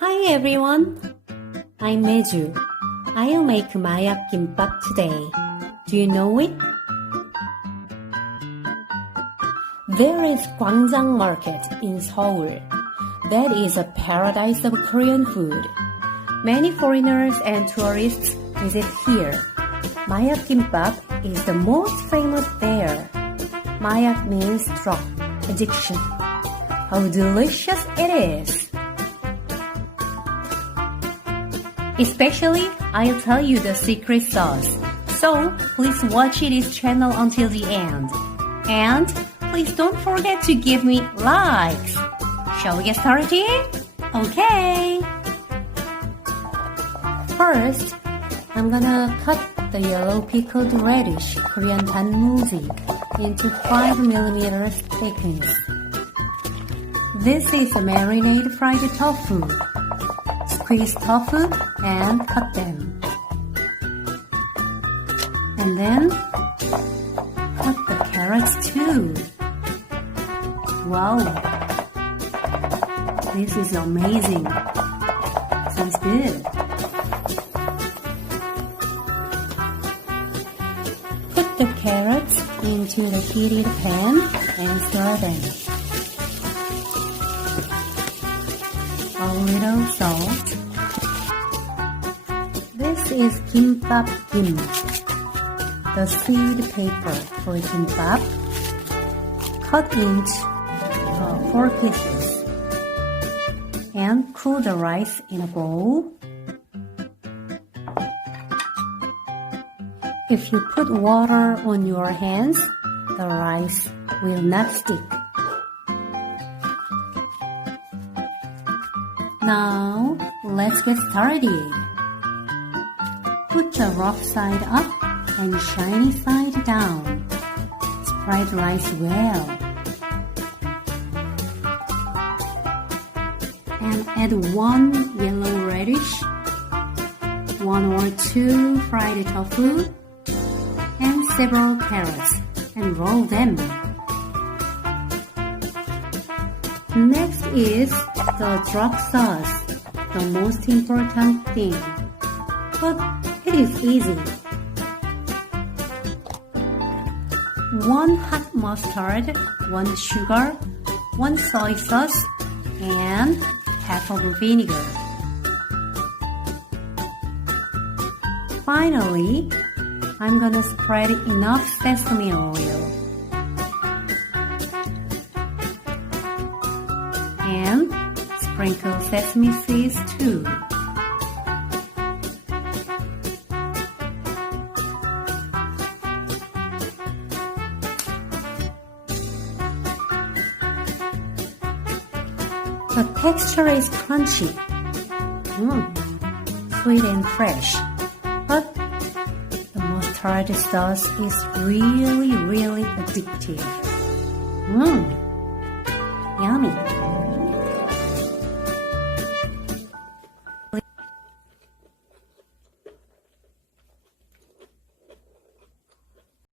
Hi everyone, I'm Meju. I'll make Mayak Kimbap today. Do you know it? There is Kwangjang Market in Seoul. That is a paradise of Korean food. Many foreigners and tourists visit here. Mayak Kimbap is the most famous there. Mayak means drug, addiction. How delicious it is! Especially, I'll tell you the secret sauce. So, please watch this channel until the end. And please don't forget to give me likes. Shall we get started? Okay! First, I'm gonna cut the yellow pickled radish Korean 단무지 into 5mm thickness. This is a marinated fried tofu. Squeeze tofu and cut them. And then cut the carrots too. Wow! This is amazing. Sounds good. Put the carrots into the heated pan and stir them. A little salt. This is kimbap gim, the seed paper for kimbap, cut into 4 pieces, and cool the rice in a bowl. If you put water on your hands, the rice will not stick. Now, let's get started. Put the rough side up and shiny side down. Spread rice well. And add 1 yellow radish, 1 or 2 fried tofu, and several carrots, and roll them. Next is the drugsauce, the most important thing. But it is easy. 1 hot mustard, 1 sugar, 1 soy sauce, and half of vinegar. Finally, I'm gonna spread enough sesame oil. And sprinkle sesame seeds too. The texture is crunchy, sweet and fresh, but the mustard sauce is really addictive.